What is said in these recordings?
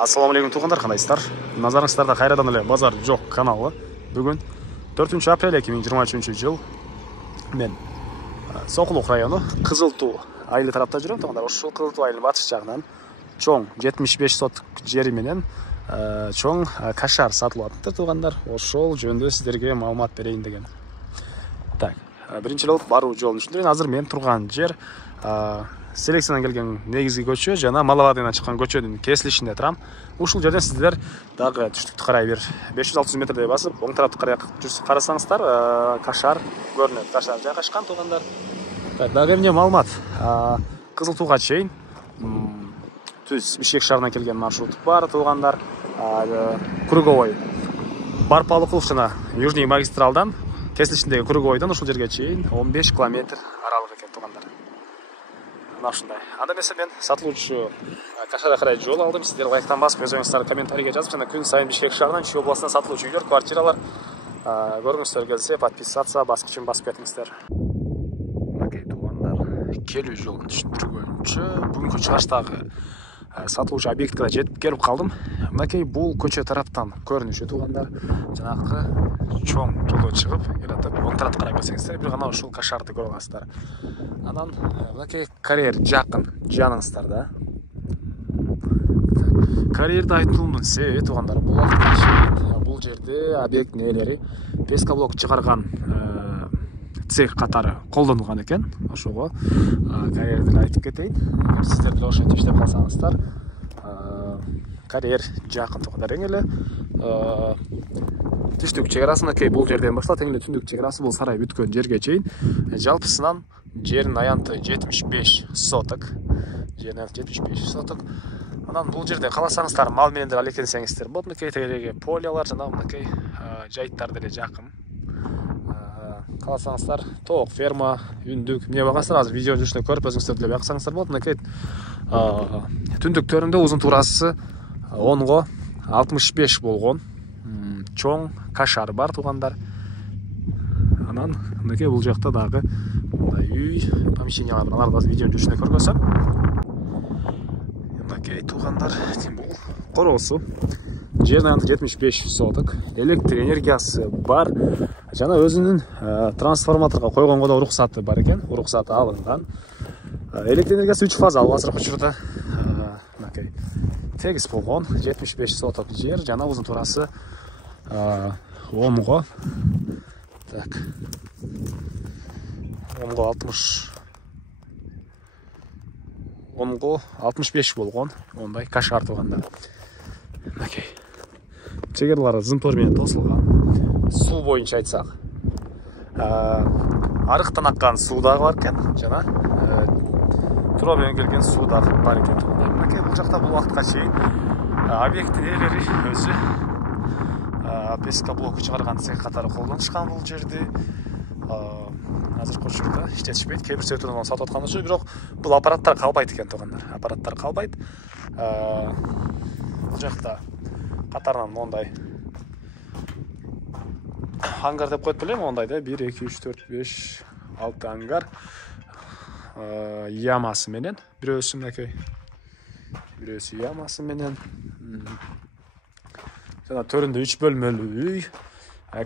Ассалаумағалейкум туғандар, қандайсыздар? Назарыңыздарда қайрадан эле базар жоқ каналы. Бүгін 4 апрель 2023 жыл. Мен Соқұлық районы Қызылту айлы тарапта жүрем туғандар. Ошол Қызылту айлы батыш жағынан чоң 75 сотық жери менен чоң кашар сатылып атты туғандар. Ошол жөнүндө сиздерге маалымат берейин деген. Так, биринчи болуп баруу жолун түшүндүрөйүн. Азыр мен турган жер селекциядан келген негизги көчө жана Малавадыдан чыккан көчөнүн кесилишинде турам. Ушул жерден сиздер дагы түштүктү карай бир 500-600 метрдей басып, оң тараптыкы карай карасаңыздар, кашар көрүнөт. Кашар жайгашкан тугандар. Дагы эмне маалымат? Кызылтууга чейин түз Бишкек шаарынан келген маршрут бар тугандар. Круговой Барпалыкулов жана Южный магистралдан кесилишиндеги Круговойдон ушул жерге чейин 15 километр аралык экен тугандар. Ушундай. Анда эмесе мен сатылуучу кашарга карай жол алдым. Сиздер лайктан басып, өз оюңуздарды комментарийге жазып, жана күн сайын Бишкек шаарынан Чүй областына сатылуучу үйлөр, квартиралар көрүңүздөр келсе, подписаться баскычын басып кетиңиздер. Мынакей туугандар, келүү жолун түшүндүргөнчө бүгүнкү чыгыштагы сатылуучу объектке жетип келип калдым. Мынакей бул көчө тараптан көрүнүшү туугандар. Жанагы чоң жолго чыгып, элатып, оң тарапка карай берсеңиздер, бир гана ушул кашарды көрө аласыздар. Анан мынакей карьер жакын жаныңыздар да. Карьерди айтуумдун себеби туугандар, бул жерде объект нээлери пескоблок чыгарган цех катары колдонулган экен. Ошого карьерди айтып кетейин. Эгер сиздер деле ошентип иштеп калсаңыздар, карьер жакын туугандар. Эң эле түштүк чек арасы мынакей бул жерден башталат. Эң эле түндүк чек арасы бул сарай бүткөн жерге чейин. Жалпысынан жердин аянты 75 соток. Жердин аянты 75 соток. Анан бул жерде кааласаңыздар мал менен деле алектенсеңиздер болот. Мынакей тегереги полялар жана мынакей жайыттар деле жакын. Кааласаңыздар тоок ферма, үндүк эмне багасыздар, азыр видеонун жүрүшүндө көрүп өзүңүздөр деле баксаңыздар болот. Мынакей түндүктөрүндө узун турасы 10го 65 болгон чоң кашар бар туугандар. Анан мынакей бул жакта дагы үй, помещениялар бар. Аларды азыр видеонун жүрүшүндө көргөзөм. Мынакей туугандар, бул короосу. Жердин аянты 75 соток, электр энергиясы бар жана өзүнүн трансформаторго койгонго да уруксаты бар экен, уруксаты алынган. Электр энергиясы 3 фаза азыркы учурда. Мынакей тегиз болгон 75 соток жер жана узун турасы 10го. Так. 10го 65 болгон ондай кашар туугандар. Мынакей чегерлары зымпор менен тосулган. Суу боюнча айтсак, арыктан аккан суу дагы бар экен жана трубамен келген суу дагы бар экен туугандар. Мынакей бул жакта бул убакытка чейин объекттин ээлери өзү пескоблок чыгарган цех катары колдонушкан бул жерди. Азыркы учурда иштетишпейт. Кээ бир себептерден сатып аткан болчу, бирок бул аппараттар калбайт экен туугандар. Аппараттар калбайт. Бул жакта катарынан мондай ангар деп коет белем, ондай да 1 2 3 4 5 6 ангар ямасы менен, бирөөсү мынакей, бирөөсү ямасы менен. Жана төрүндө 3 бөлмөлүү үй,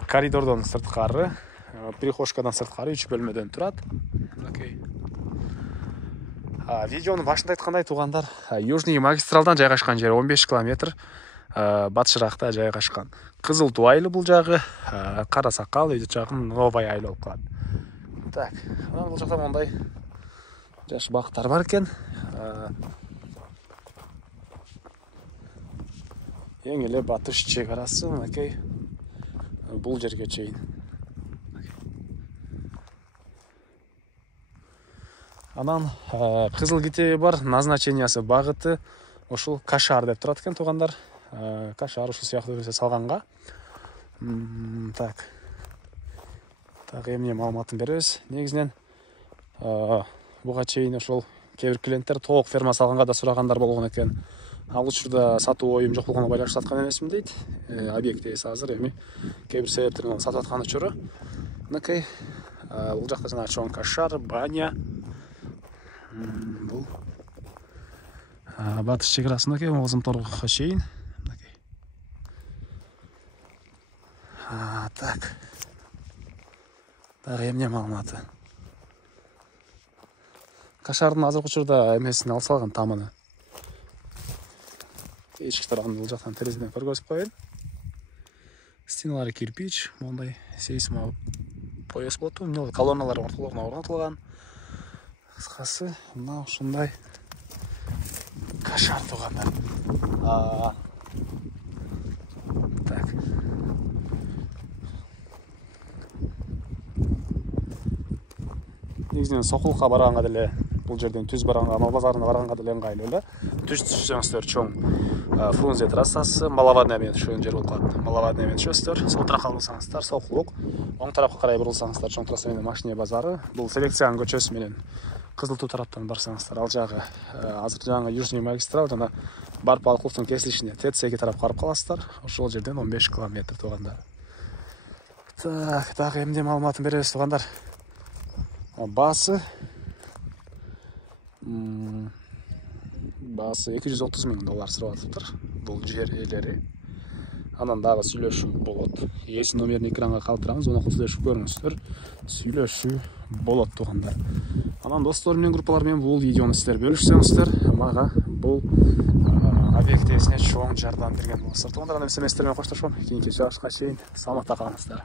коридордон сырткары, прихожкадан сырткары 3 бөлмөдөн турат. Мынакей. Видеонун башында айткандай туугандар, Южный магистралдан жайгашкан жер 15 километр батышыракта жайгашкан. Кызылтуу айлы бул жагы, Кара Сакал өйдө жагын Новай айлы болуп калат. Так, анан бул жакта мондай жаш бактар бар экен. Эң эле батыш чек арасы мынакей бул жерге чейин. Анан кызыл китеби бар, назначениясы багыты ошол кашар деп турат экен туугандар. Кашар ушул сыяктуу нерсе салганга. Так. Так, эмне маалыматын беребиз? Негизинен буга чейин ошол кээ бир клиенттер тоок ферма салганга да сурагандар болгон экен. Ал учурда сатуу оюм жок болгонго байланыштуу саткан эмесмин дейт. Объект ээси азыр эми кээ бир себептерден сатып аткан учуру. Мынакей бул жакта жана чоң кашар, баня. Бул батыш чекарасындагы Озымторгко чейин. Так. Дагы эмне маалыматы? Кашардын азыркы учурда эмесин алып салган тамыны. Эшик тарабын бул жактан терезеден көргөзүп коеюн. Стеналары кирпич, мондай сейсмолук пояс болот. Эмне колонналар ортолоруна орнотулган. Кыскасы, мына ушундай кашар туугандар. Так. Негизинен Сокулукка барганга деле, бул жерден Түз барганга, мал базарына барганга деле ыңгайлуу эле. Түз түшсөңүздөр чоң Фрунзе трассасы, Маловадная менен түшкөн жер болуп калат. Маловадная менен түшөсүздөр, сол тарапка алсаңыздар Сокулук, оң тарапка карай бурулсаңыздар чоң трасса менен Машине базары. Бул Селекциянын көчөсү менен Кызыл Туу тараптан барсаңыздар, ал жагы азыр жаңы Южный магистраль жана Барпалыклуктун кесилишине ТЦ2 тарапка барып каласыздар. Ошол жерден 15 километр туугандар. Так, дагы эмне маалыматын беребиз туугандар? Баасы 230 000 доллар сурап атыптыр. Бул жер ээлери. Анан дагы сүйлөшүү болот. Ээсинин номерин экранга калтыраңыз, онун сүйлөшүп көрүңүздөр. Сүйлөшүү болот туугандар. Анан достор менен, группалар менен бул видеону сиздер бөлүшсөңүздөр, мага бул объект ээсине чоң жардам берген болосуздар. Туугандар, анда эместермен коштошом. Кийинки чыгышка чейин саламатта калыңыздар.